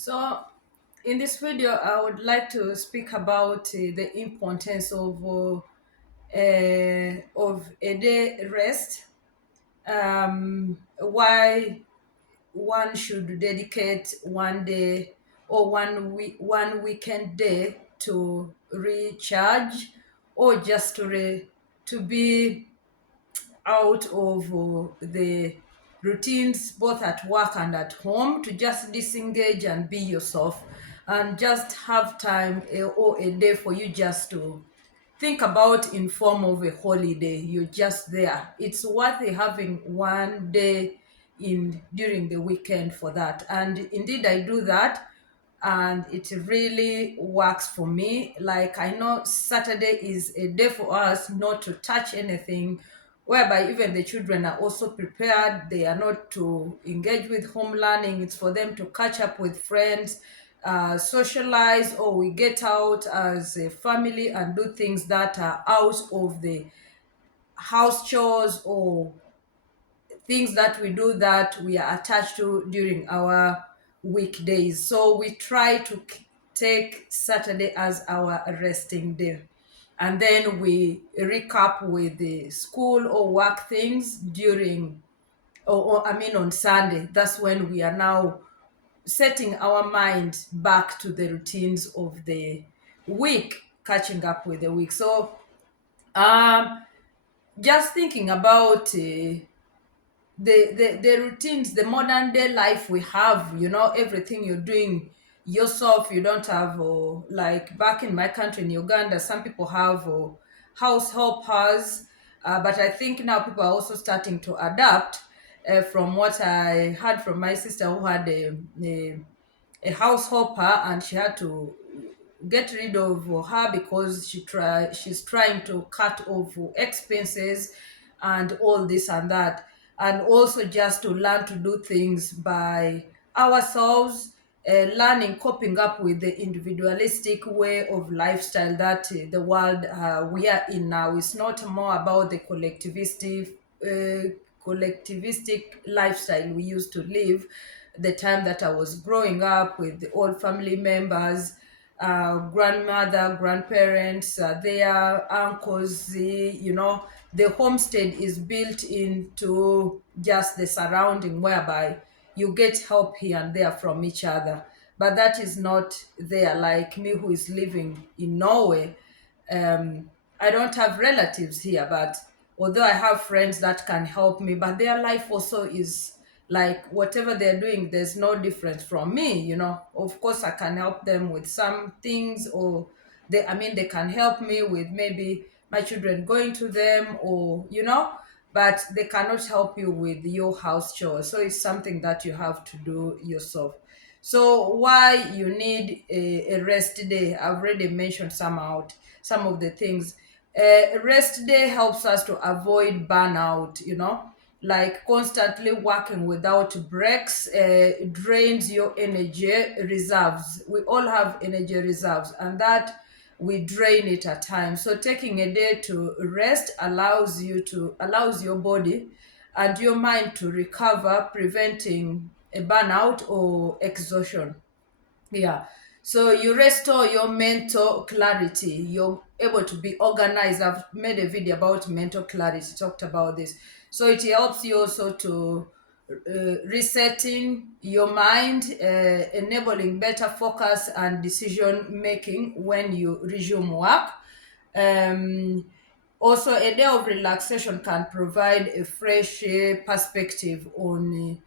So, in this video, I would like to speak about the importance of a day rest. Why one should dedicate one day or one weekend day to recharge, or just to be out of the routines both at work and at home, to just disengage and be yourself and just have time or a day for you just to think about in form of a holiday. You're just there. It's worth having one day in during the weekend for that, and indeed I do that, and it really works for me. Like, I know Saturday is a day for us not to touch anything, whereby even the children are also prepared. They are not to engage with home learning, it's for them to catch up with friends, socialize, or we get out as a family and do things that are out of the house chores, or things that we do that we are attached to during our weekdays. So we try to take Saturday as our resting day. And then we recap with the school or work things during, or I mean, on Sunday. That's when we are now setting our mind back to the routines of the week, catching up with the week. So, um, just thinking about the routines, the modern day life we have, everything you're doing yourself. You don't have, like back in my country in Uganda, some people have house helpers, but I think now people are also starting to adapt. From what I heard from my sister, who had a house helper, and she had to get rid of her because she's trying to cut off expenses and all this and that, and also just to learn to do things by ourselves, learning coping up with the individualistic way of lifestyle that the world we are in now. It's not more about the collectivistic lifestyle we used to live the time that I was growing up, with the old family members, grandmother, grandparents, their uncles. The homestead is built into just the surrounding, whereby you get help here and there from each other. But that is not there. Like me, who is living in Norway, I don't have relatives here, but although I have friends that can help me, but their life also is like whatever they're doing, there's no difference from me. Of course, I can help them with some things, or they can help me with maybe my children going to them, or but they cannot help you with your house chores. So it's something that you have to do yourself. So why you need a rest day? I've already mentioned some of the things. Rest day helps us to avoid burnout. Like constantly working without breaks drains your energy reserves. We all have energy reserves, and that we drain it at times. So taking a day to rest allows your body and your mind to recover, preventing a burnout or exhaustion. Yeah. So you restore your mental clarity. You're able to be organized. I've made a video about mental clarity, talked about this. So it helps you also to resetting your mind, enabling better focus and decision making when you resume work. Um, Also, a day of relaxation can provide a fresh perspective on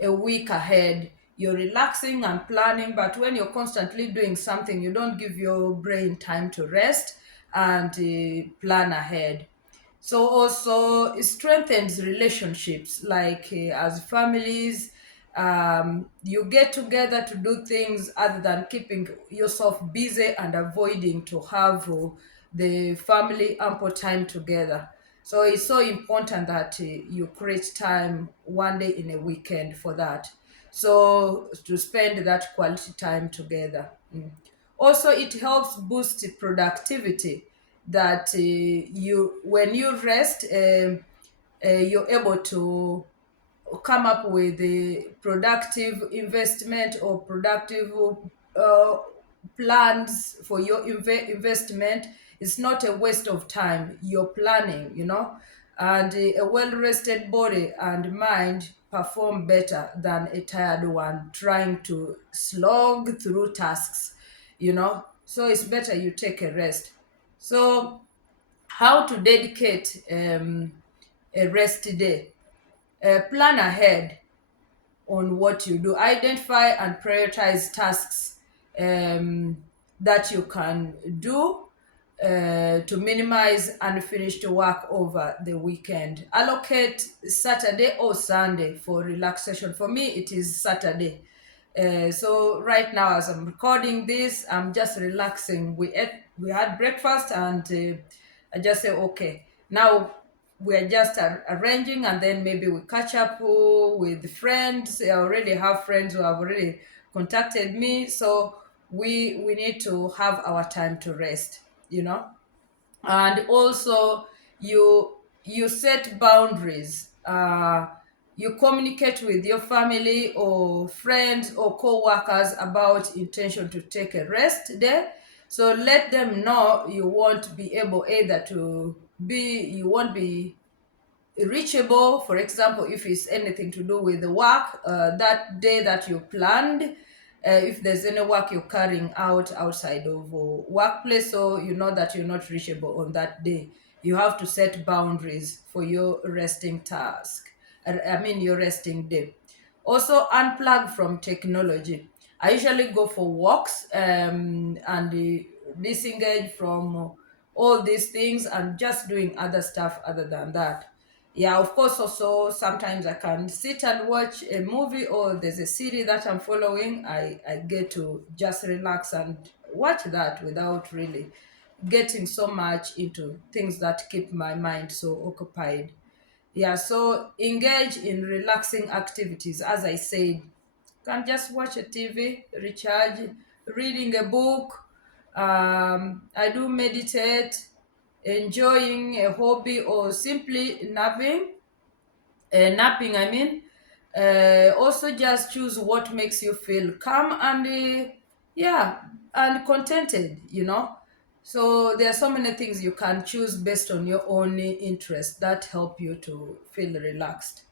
a week ahead. You're relaxing and planning, but when you're constantly doing something, you don't give your brain time to rest and plan ahead. So also it strengthens relationships, like as families, you get together to do things other than keeping yourself busy and avoiding to have the family ample time together. So it's so important that you create time one day in a weekend for that, so to spend that quality time together. Also, it helps boost productivity, that you when you rest, you're able to come up with a productive investment or productive uh, plans for your investment. It's not a waste of time. You're planning, and a well rested body and mind perform better than a tired one trying to slog through tasks. So it's better you take a rest. So, how to dedicate a rest day? Plan ahead on what you do. Identify and prioritize tasks um, that you can do to minimize unfinished work over the weekend. Allocate Saturday or Sunday for relaxation. For me, it is Saturday. So right now, as I'm recording this, I'm just relaxing. We had breakfast, and I just say, okay, now we're just arranging, and then maybe we catch up with friends. I already have friends who have already contacted me, so we need to have our time to rest, you know and also you set boundaries. You communicate with your family or friends or co-workers about intention to take a rest day, so let them know you won't be able either to be you won't be reachable. For example, if it's anything to do with the work that day that you planned, if there's any work you're carrying out outside of workplace, so you know that you're not reachable on that day, you have to set boundaries for your resting task. I mean, your resting day. Also, unplug from technology. I usually go for walks and disengage from all these things and just doing other stuff other than that. Yeah, of course, also sometimes I can sit and watch a movie, or there's a series that I'm following. I get to just relax and watch that without really getting so much into things that keep my mind so occupied. Yeah, so engage in relaxing activities. As I said, can just watch a TV, recharge, reading a book. I do meditate, enjoying a hobby, or simply napping, I mean. Also, just choose what makes you feel calm and, yeah, and contented. So there are so many things you can choose based on your own interest that help you to feel relaxed.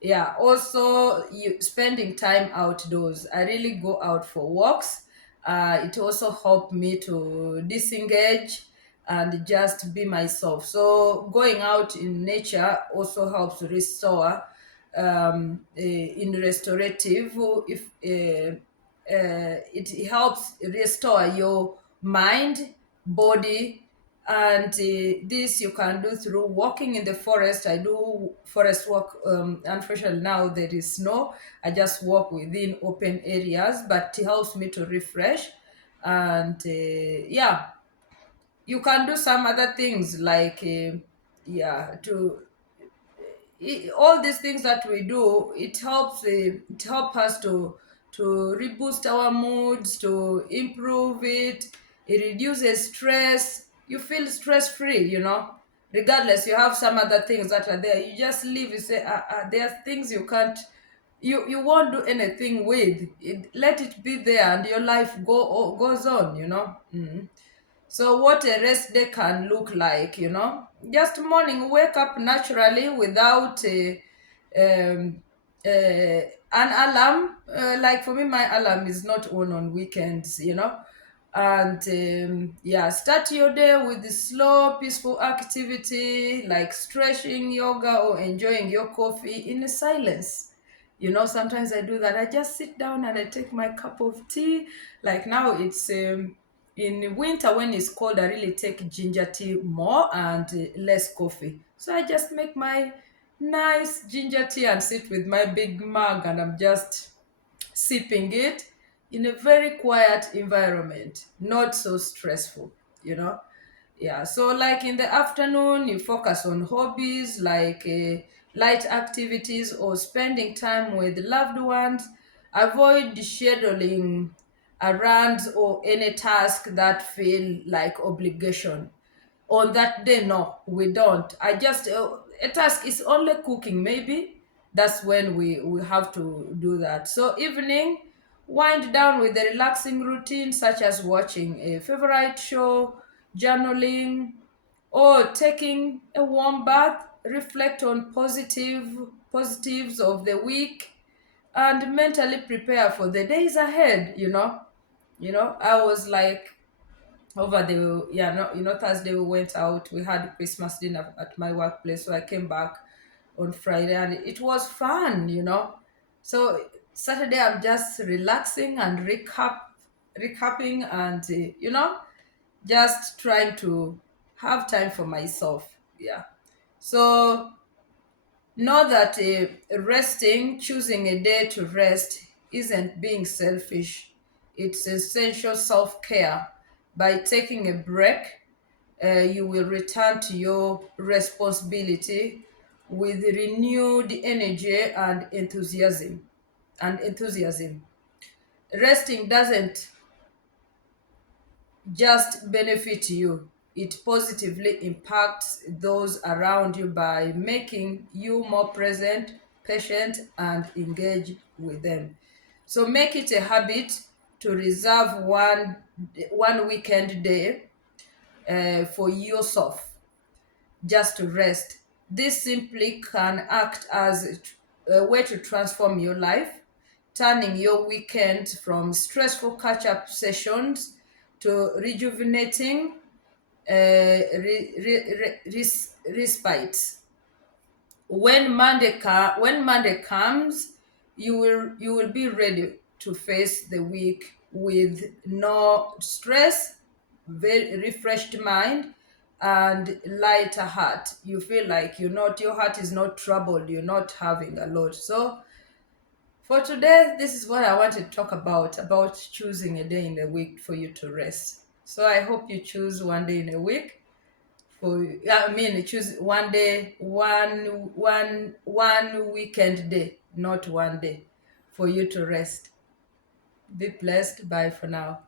Yeah, also you spending time outdoors. I really go out for walks. It also helped me to disengage and just be myself. So going out in nature also helps restore in restorative. If it helps restore your mind, body, and this you can do through walking in the forest. I do forest walk. Unfortunately, now there is snow. I just walk within open areas, but it helps me to refresh. And yeah, you can do some other things like yeah, to all these things that we do. It helps us to reboost our moods, to improve it. It reduces stress. You feel stress free, regardless. You have some other things that are there, you just leave. You say, there are things you can't, you won't do anything with it. Let it be there, and your life goes on. So, what a rest day can look like. Just morning, wake up naturally without an alarm. Like for me, my alarm is not on weekends. And yeah, start your day with the slow, peaceful activity like stretching, yoga, or enjoying your coffee in silence. Sometimes I do that. I just sit down and I take my cup of tea. Like now, it's in winter when it's cold, I really take ginger tea more and less coffee. So I just make my nice ginger tea and sit with my big mug, and I'm just sipping it in a very quiet environment, not so stressful, you know. Yeah, so like in the afternoon, you focus on hobbies like light activities or spending time with loved ones. Avoid scheduling errands or any task that feel like obligation. On that day, no, we don't. A task is only cooking, maybe. That's when we have to do that. So evening, wind down with a relaxing routine such as watching a favorite show, journaling, or taking a warm bath. Reflect on positives of the week and mentally prepare for the days ahead. I was like, over the yeah no Thursday we went out, we had Christmas dinner at my workplace, so I came back on Friday and it was fun. So Saturday I'm just relaxing and recapping and just trying to have time for myself. Yeah. So know that resting, choosing a day to rest, isn't being selfish. It's essential self care. By taking a break, you will return to your responsibility with renewed energy and enthusiasm. Resting doesn't just benefit you, it positively impacts those around you by making you more present, patient, and engaged with them. So make it a habit to reserve one weekend day for yourself, just to rest. This simply can act as a way to transform your life, turning your weekend from stressful catch up sessions to rejuvenating respite. When Monday comes, you will be ready to face the week with no stress, very refreshed mind, and lighter heart. You feel like your heart is not troubled, you're not having a lot. So for today, this is what I want to talk about choosing a day in the week for you to rest. So I hope you choose one day in a week for, yeah, I mean, choose one day, one weekend day, not one day, for you to rest. Be blessed. Bye for now.